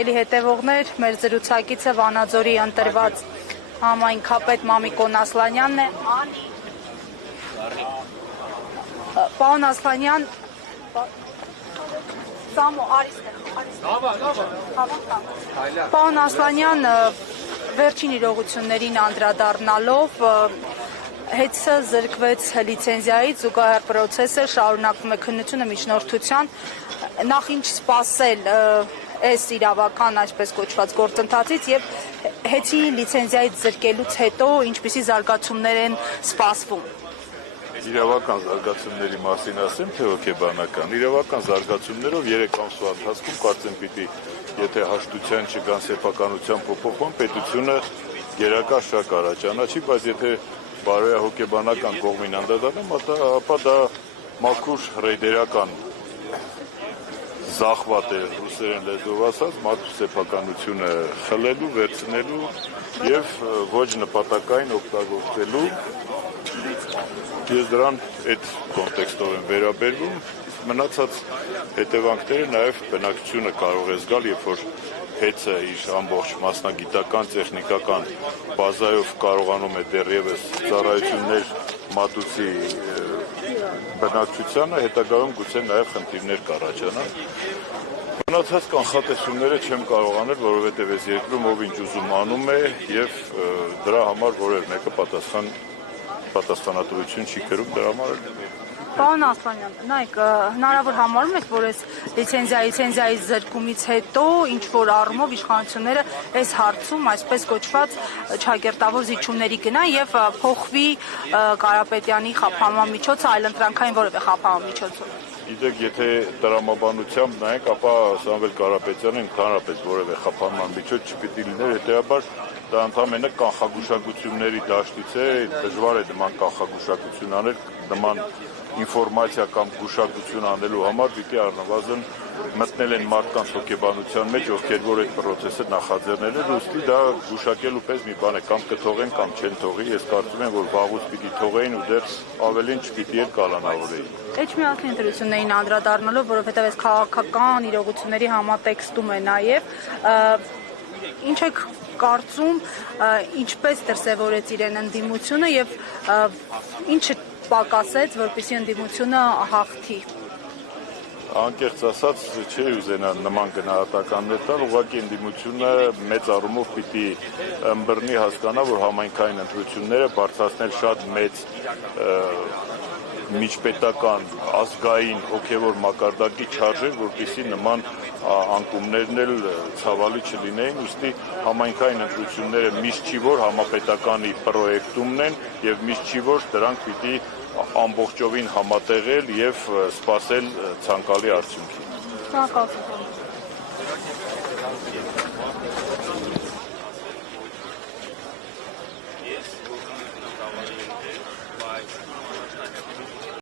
Հետևողներ, մեր զրուցակիցը Վանաձորի ընտրված համայնքապետ Մամիկոն Ասլանյանն է։ Պարոն Ասլանյան, Պարոն Ասլանյան, վերջին իրողություններին անդրադառնալով ՀԵՑ-ը զրկվեց լիցենզիայից, զուգահեռ պրոցեսը շարունակվում է քննությունը միջնորդության, նախ ինչ սպասել այս իրավական, այսպես կոչված գործընթացից եւ ՀԵՑ-ի լիցենզիայից զրկելուց հետո ինչպիսի զարգացումներ են սպասվում։ Իրավական զարգացումների մասին ասեմ, թե հոգեբանական։ Իրավական զարգացումներով 3 ամսվա ընթացքում կարծեմ պիտի, եթե հաշտության չգան սեփականության փոփոխում, պետությունը գերակա շаг առաջանաչի, բայց եթե բարոյահոգեբանական կողմին անդրադառնամ, ապա դա մաքուր ռեյդերական զախվատ է ռուսերեն լեզվով ասած, մարդու սեփականությունը խլելու, վերցնելու եւ ոչ նպատակային օգտագործելու։ Ես դրան այդ կոնտեքստով եմ վերաբերվում, մնացած հետևանքները նաև բնակչությունը կարող է զգալ, երբ որ ՀԵՑ-ը իր ամբողջ մասնագիտական, տեխնիկական բազայով կարողանում է դեռևս ծառայություններ մատուցի բնակչությանը, հետագայում գուցե նաև խնդիրներ կառաջանան։ Մնացած կանխատեսումները չեմ կարող անել, որովհետև այս երկրում ով ինչ ուզում անում է եւ դրա համար որևէ մեկը պատասխանատվություն չի կրում դրա համար։ Պարոն Ասլանյան, նայեք, հնարավոր համարում եք, որ այս լիցենզիայի զրկումից հետո ինչ որ առումով իշխանությունները այս հարցում այսպես կոչված չակերտավոր զիջումների գնան եւ փոխվի Կարապետյանի խափանման միջոցը այլընտրանքային որևէ խափանման միջոցով։ Գիտեք, եթե տրամաբանությամբ նայենք, ապա Սամվել Կարապետյանը ընդհանրապես որևէ խափանման միջոց չպիտի լիներ, հետեւաբար դա ընդհանրապես կանխագուշակությունների դաշտից է, դժվար է նման կանխագուշակություն անել, նման ինֆորմացիա կամ գուշակություն անելու համար պիտի առնվազն մտնել են մարդկանց հոգեբանության մեջ, ովքեր որ այդ պրոցեսը նախաձեռնել են, ուստի դա գուշակելու պես մի բան է, կամ կթողեն, կամ չեն թողի, ես կարծում եմ, որ վաղուց պիտի թողեին ու դեռ ավելին չպիտի էլ կալանավորեին։ Էջմիածնի ընտրություններին անդրադառնալով, որովհետև այս քաղաքական իրողությունների համատեքստում է նաև, ինչ եք կարծում, ինչպես դրսևորեց իրեն ընդդիմությունը եւ ինչը պակասեց, որպեսզի ընդդիմությունը հաղթի։ Անկեղծ ասած, չի ուզենա նման գնահատականներ տալ, ուղղակի ընդդիմությունը մեծ առումով պիտի ըմբռնի հասկանա, որ համայնքային ընտրությունները բարձրացնել շատ մեծ միջպետական, ազգային, հոգևոր մակարդակի չարժեր, որպեսզի նման անկումներն էլ ցավալի չլինեին, ուստի համայնքային ընտրությունները միշտ չի որ համապետականի պրոյեկտումն են եւ միշտ չի որ դրանք պիտի ամբողջովին համատեղել եւ սպասել ցանկալի արդյունքի։ Շնորհակալություն։